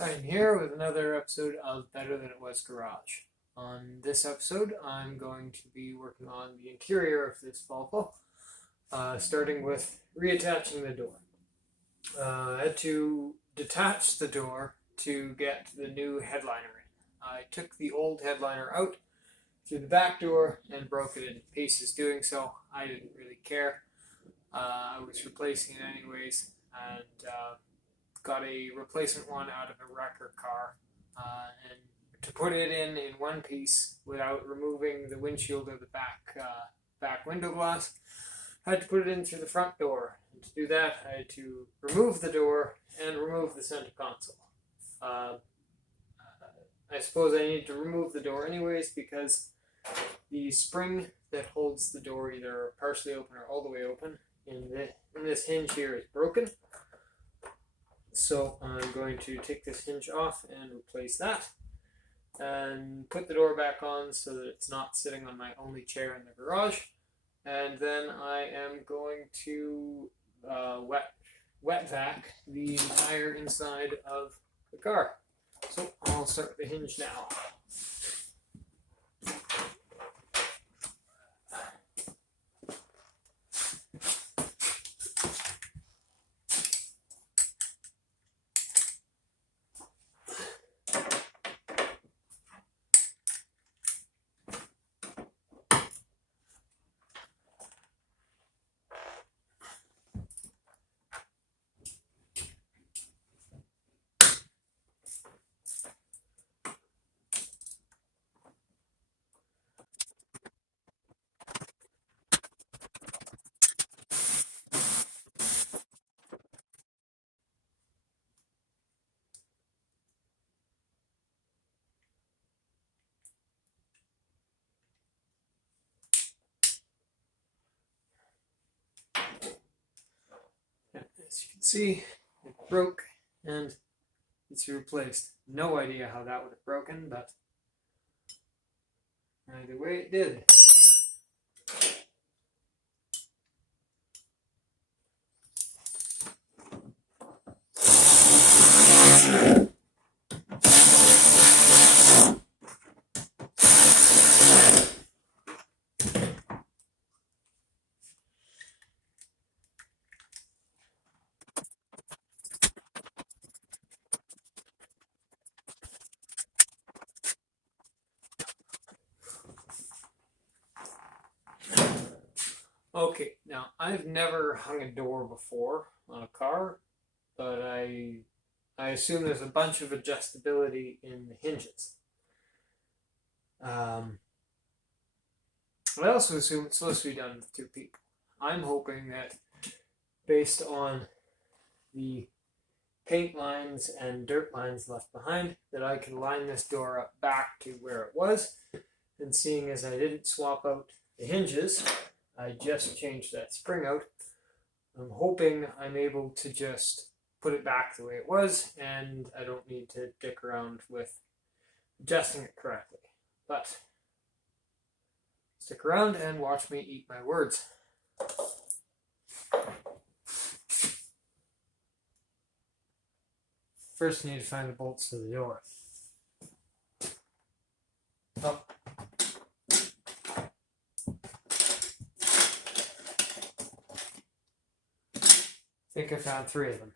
Ryan here with another episode of Better Than It Was Garage. On this episode, I'm going to be working on the interior of this Volvo, starting with reattaching the door. I had to detach the door to get the new headliner in. I took the old headliner out through the back door and broke it into pieces. Doing so, I didn't really care. I was replacing it anyways, and got a replacement one out of a wrecker car, and to put it in one piece without removing the windshield or the back window glass, I had to put it in through the front door. And to do that, I had to remove the door and remove the center console. I suppose I need to remove the door anyways because the spring that holds the door either partially open or all the way open in this hinge here is broken. So I'm going to take this hinge off and replace that and put the door back on so that it's not sitting on my only chair in the garage. And then I am going to wet vac the entire inside of the car. So I'll start with the hinge now. As you can see, it broke and it's replaced. No idea how that would have broken, but either way it did. Okay, now I've never hung a door before on a car, but I assume there's a bunch of adjustability in the hinges. I also assume it's supposed to be done with two people. I'm hoping that based on the paint lines and dirt lines left behind, that I can line this door up back to where it was. And seeing as I didn't swap out the hinges, I just changed that spring out. I'm hoping I'm able to just put it back the way it was, and I don't need to dick around with adjusting it correctly. But stick around and watch me eat my words. First, I need to find the bolts to the door. Oh. I think I found 3 of them.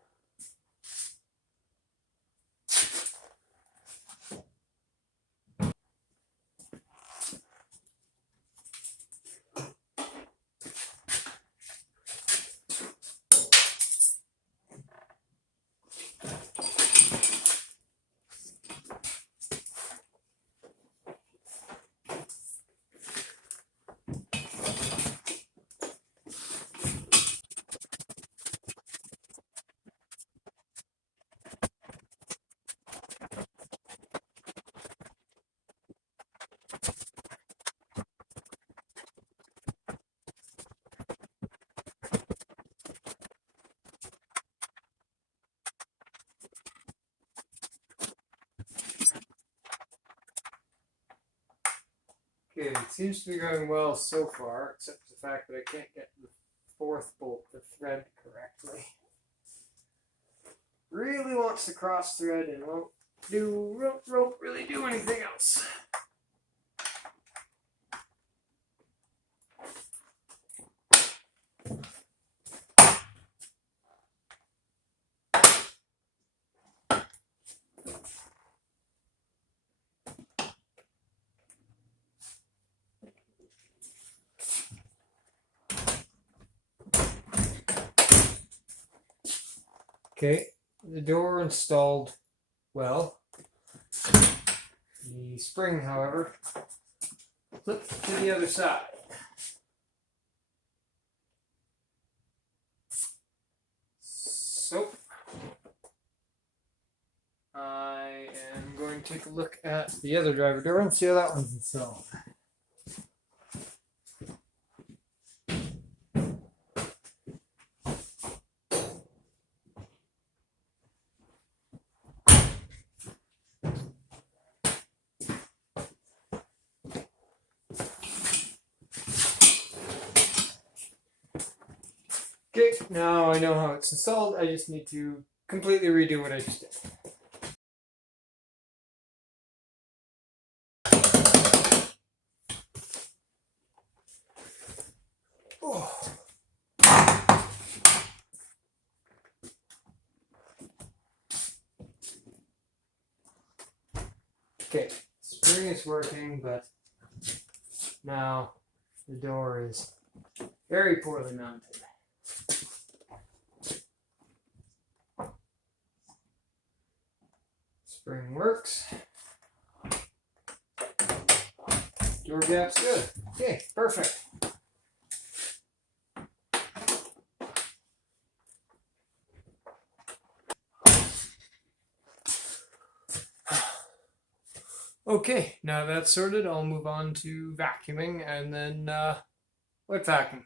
Okay, it seems to be going well so far, except for the fact that I can't get the 4th bolt to thread correctly. Really wants to cross thread and won't Won't really do anything else. Okay, the door installed well. The spring, however, flipped to the other side. So, I am going to take a look at the other driver door and see how that one's installed. Okay, now I know how it's installed. I just need to completely redo what I just did. Oh. Okay, spring is working, but now the door is very poorly mounted. Spring works. Door gap's good. Okay, perfect. Okay, now that's sorted, I'll move on to vacuuming and then wet vacuum.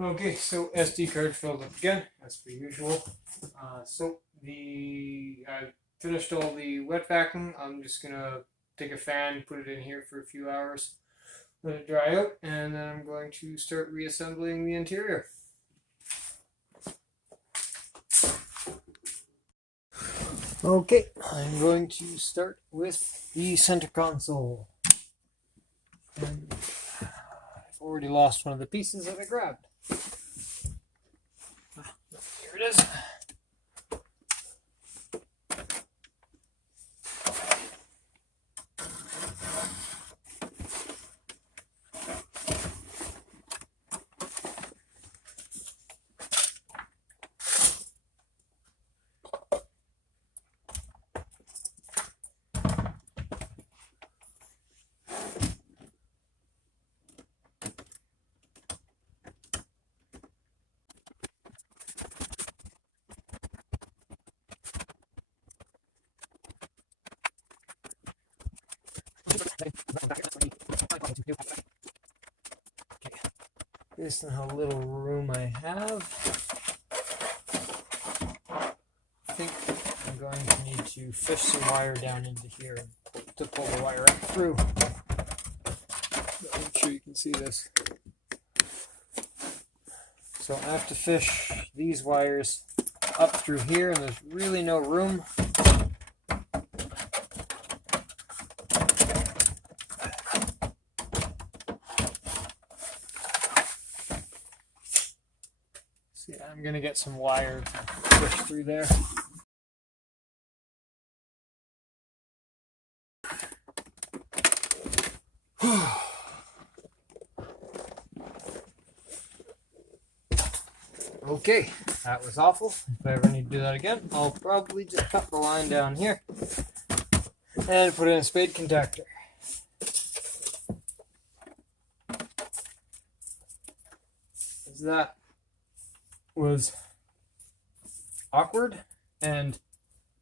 Okay, so SD card filled up again, as per usual. I finished all the wet vacuum. I'm just gonna take a fan, put it in here for a few hours, let it dry out, and then I'm going to start reassembling the interior. Okay, I'm going to start with the center console. And I've already lost one of the pieces that I grabbed. Here it is. Based on how little room I have, I think I'm going to need to fish some wire down into here to pull the wire up through. I'm sure you can see this. So I have to fish these wires up through here, and there's really no room. See, I'm gonna get some wire to push through there. Okay, that was awful. If I ever need to do that again, I'll probably just cut the line down here and put in a spade contactor. That was awkward and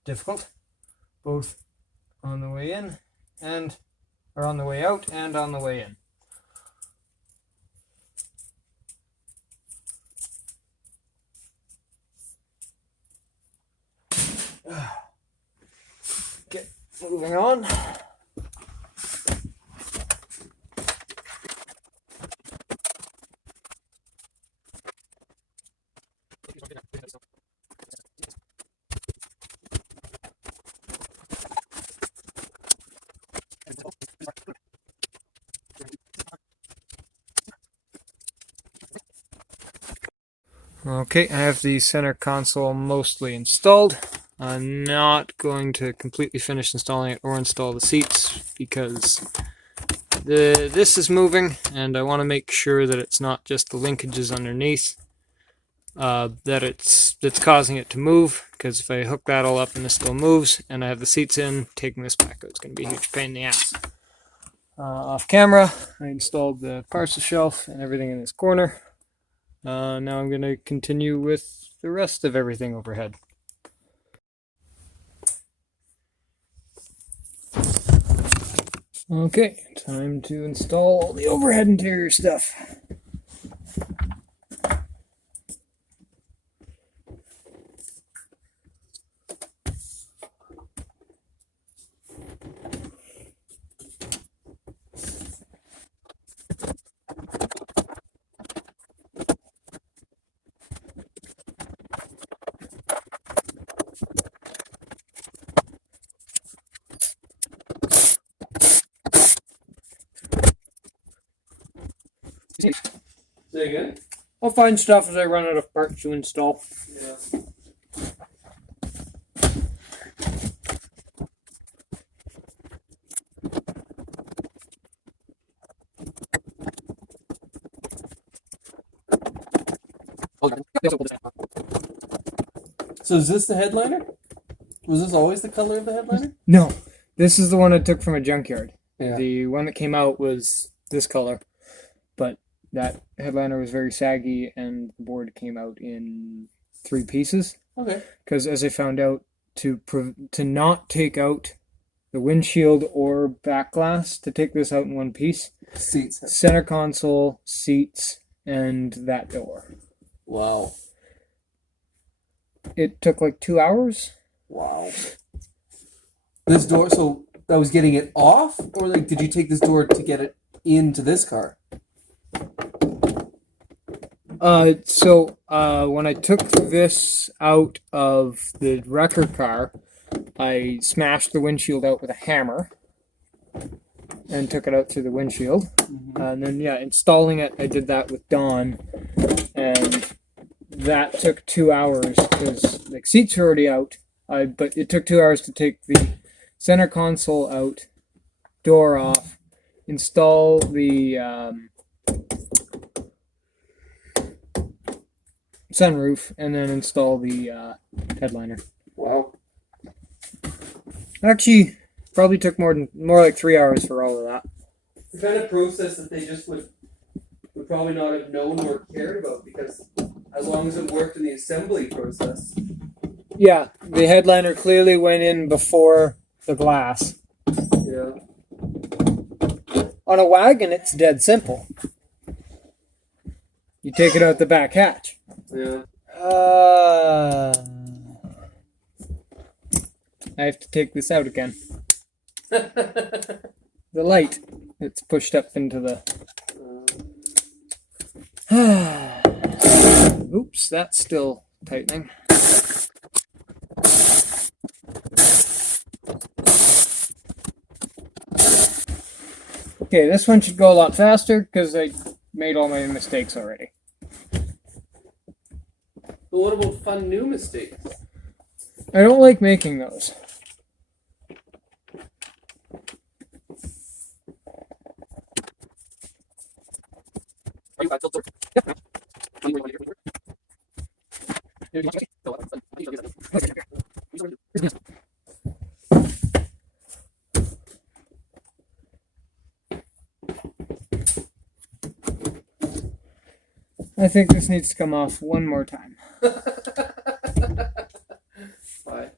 difficult, both on the way in or on the way out and on the way in. Get moving on. Okay, I have the center console mostly installed. I'm not going to completely finish installing it or install the seats because this is moving, and I want to make sure that it's not just the linkages underneath that's causing it to move, because if I hook that all up and this still moves and I have the seats in, taking this back out is going to be a huge pain in the ass. Off camera, I installed the parcel shelf and everything in this corner. Now I'm going to continue with the rest of everything overhead. Okay, time to install all the overhead interior stuff. Say again? I'll find stuff as I run out of parts to install. Yeah. So is this the headliner? Was this always the color of the headliner? No, this is the one I took from a junkyard. Yeah. The one that came out was this color, but that headliner was very saggy, and the board came out in 3 pieces. Okay. Because as I found out, to not take out the windshield or back glass, to take this out in one piece, Seats. center console, seats, and that door. Wow. It took like 2 hours. Wow. This door, so that was getting it off? Or like, did you take this door to get it into this car? When I took this out of the wrecker car, I smashed the windshield out with a hammer and took it out through the windshield. Mm-hmm. And then, installing it, I did that with Dawn. And that took 2 hours because, like, seats are already out. But it took 2 hours to take the center console out, door off, install the sunroof, and then install the headliner. Wow. Actually, probably took more like 3 hours for all of that. The kind of process that they just would probably not have known or cared about, because as long as it worked in the assembly process. Yeah, the headliner clearly went in before the glass. Yeah. On a wagon, it's dead simple. You take it out the back hatch. Yeah. I have to take this out again. The light. It's pushed up into the... Oops, that's still tightening. Okay, this one should go a lot faster because I made all my mistakes already. But what about fun new mistakes? I don't like making those. I think this needs to come off one more time. Why?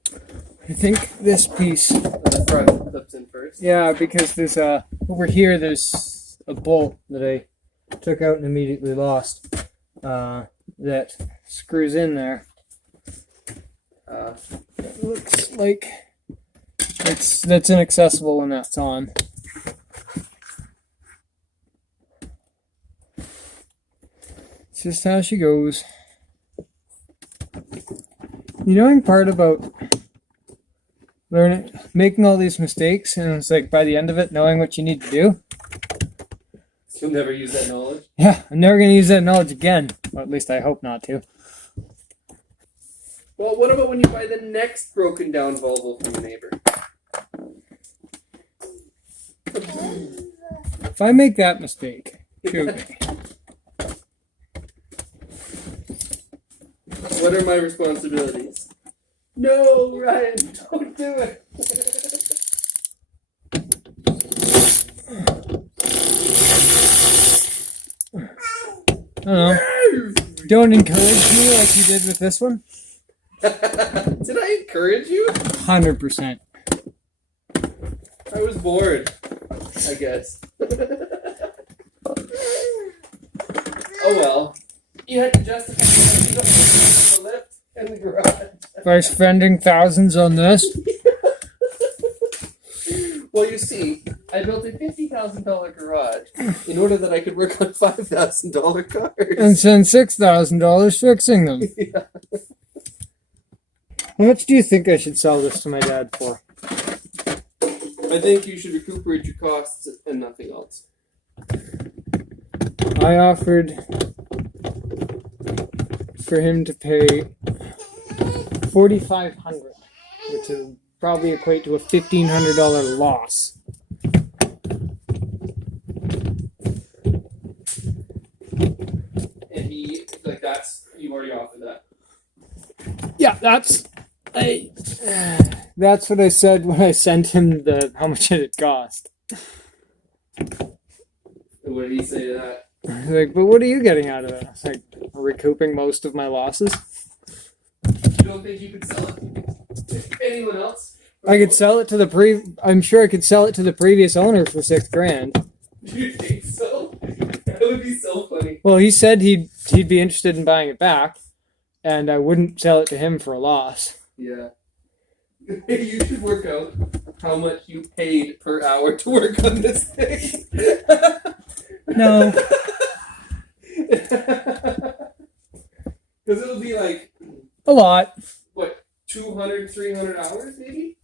I think this piece... The front clips in first. Yeah, because there's over here there's a bolt that I took out and immediately lost that screws in there. It looks like that's inaccessible when that's on. It's just how she goes. The annoying part about making all these mistakes, and it's like by the end of it, knowing what you need to do. You'll never use that knowledge. Yeah, I'm never going to use that knowledge again. Or at least I hope not to. Well, what about when you buy the next broken down Volvo from the neighbor? If I make that mistake, shoot me. What are my responsibilities? No, Ryan, don't do it. I don't know. Don't encourage me like you did with this one. Did I encourage you? 100%. I was bored, I guess. Oh well. You had to justify the lift and the garage. By spending thousands on this. Well, you see, I built a $50,000 garage in order that I could work on $5,000 cars. And spend $6,000 fixing them. Yeah. How much do you think I should sell this to my dad for? I think you should recuperate your costs and nothing else. I offered for him to pay $4,500, which will probably equate to a $1,500 loss. And he, like, you already offered that. Yeah, that's what I said when I sent him how much it cost. And what did he say to that? Like, but what are you getting out of it? I was like, recouping most of my losses. You don't think you could sell it to anyone else? I could sell it to I'm sure I could sell it to the previous owner for $6,000. Do you think so? At would be so funny. Well, he said he'd be interested in buying it back, and I wouldn't sell it to him for a loss. Yeah. You should work out how much you paid per hour to work on this thing. No. Because it'll be like, A lot. what, 200, 300 hours maybe?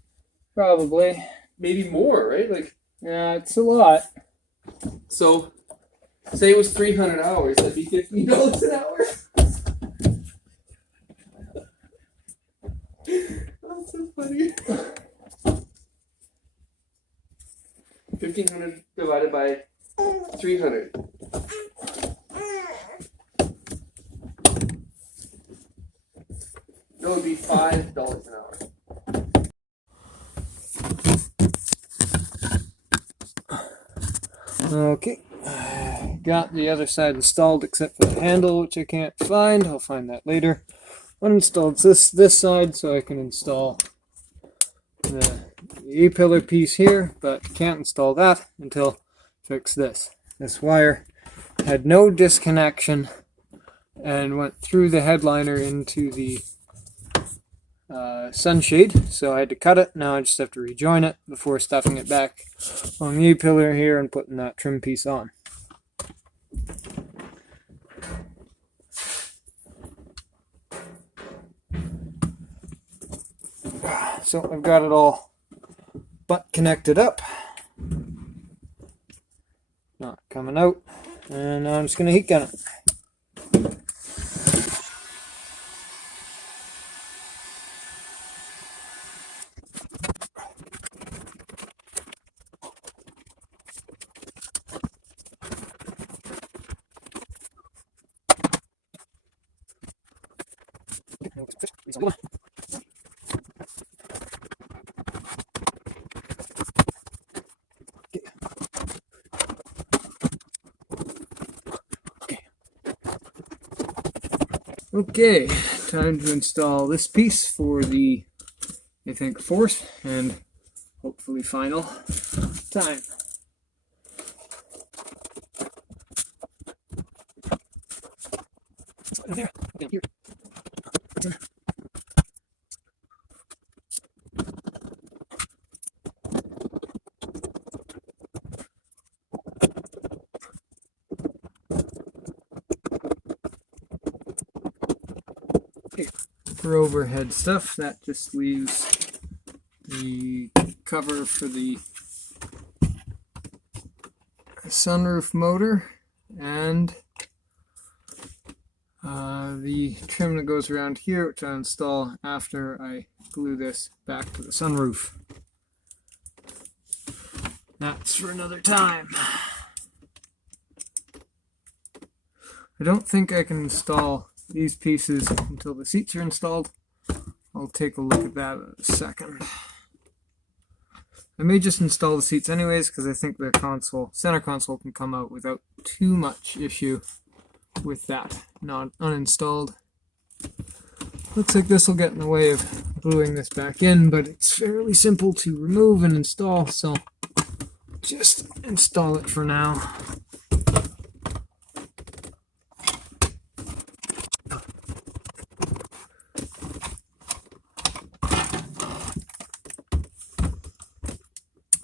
Probably. Maybe more, right? Like, Yeah, it's a lot. so, say it was 300 hours, that'd be $15 an hour? That's so funny. 1,500 divided by 300. That would be $5 an hour. Okay. Got the other side installed except for the handle, which I can't find. I'll find that later. Uninstalled this side so I can install the E-pillar piece here, but can't install that until fix this. This wire had no disconnection and went through the headliner into the sunshade, so I had to cut it. Now I just have to rejoin it before stuffing it back on the E-pillar here and putting that trim piece on. So I've got it all butt connected up, not coming out, and now I'm just going to heat gun it. Okay, time to install this piece for the, I think, fourth and hopefully final time. There, down here. Okay. For overhead stuff, that just leaves the cover for the sunroof motor and the trim that goes around here, which I install after I glue this back to the sunroof. That's for another time. I don't think I can install these pieces until the seats are installed. I'll take a look at that in a second. I may just install the seats anyways because I think the center console can come out without too much issue with that not uninstalled. Looks like this will get in the way of gluing this back in, but it's fairly simple to remove and install, so just install it for now.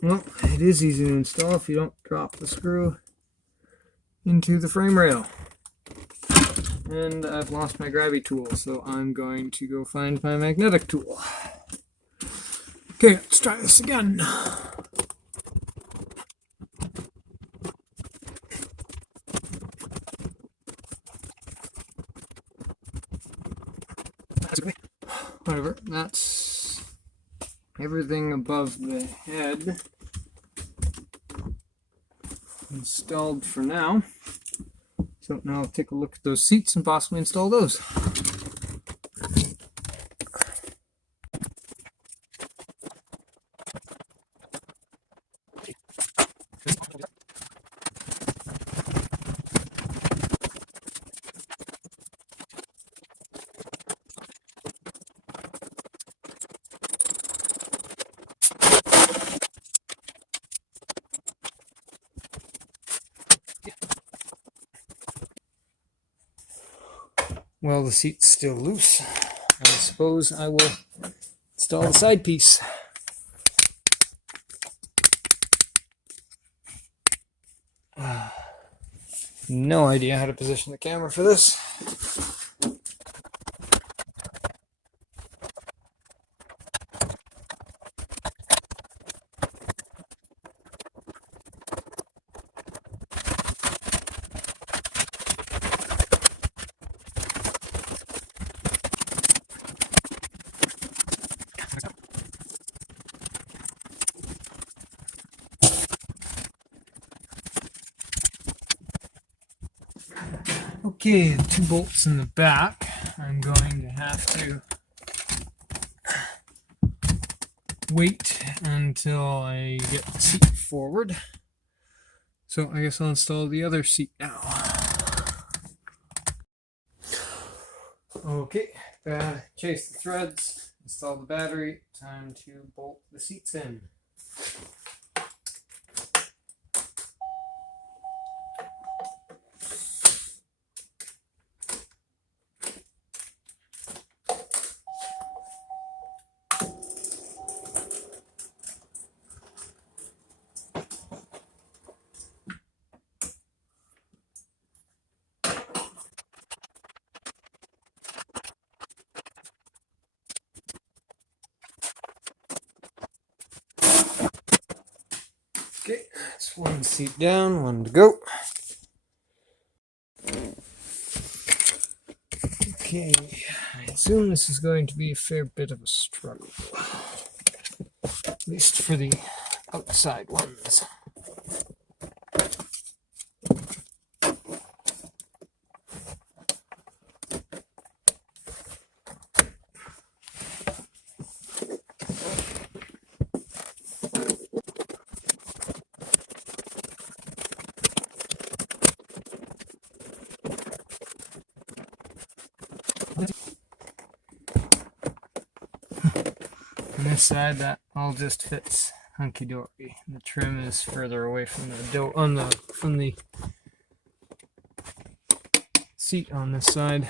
Well, it is easy to install if you don't drop the screw into the frame rail. And I've lost my grabby tool, so I'm going to go find my magnetic tool. Okay, let's try this again. Whatever, that's everything above the head installed for now. So now I'll take a look at those seats and possibly install those. Well, the seat's still loose. I suppose I will install the side piece. No idea how to position the camera for this. Okay, 2 bolts in the back. I'm going to have to wait until I get the seat forward. So I guess I'll install the other seat now. Okay, chase the threads, install the battery, time to bolt the seats in. Okay, that's 1 seat down, 1 to go. Okay, I assume this is going to be a fair bit of a struggle. At least for the outside ones. On this side, that all just fits hunky dory. The trim is further away from from the seat on this side.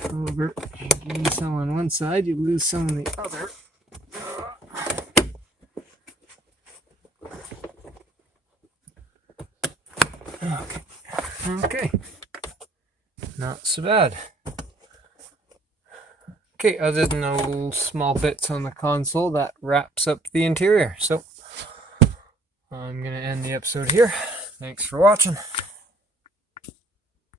However, you gain some on one side, you lose some on the other. Okay, not so bad. Okay, other than those small bits on the console, that wraps up the interior. So I'm going to end the episode here. Thanks for watching.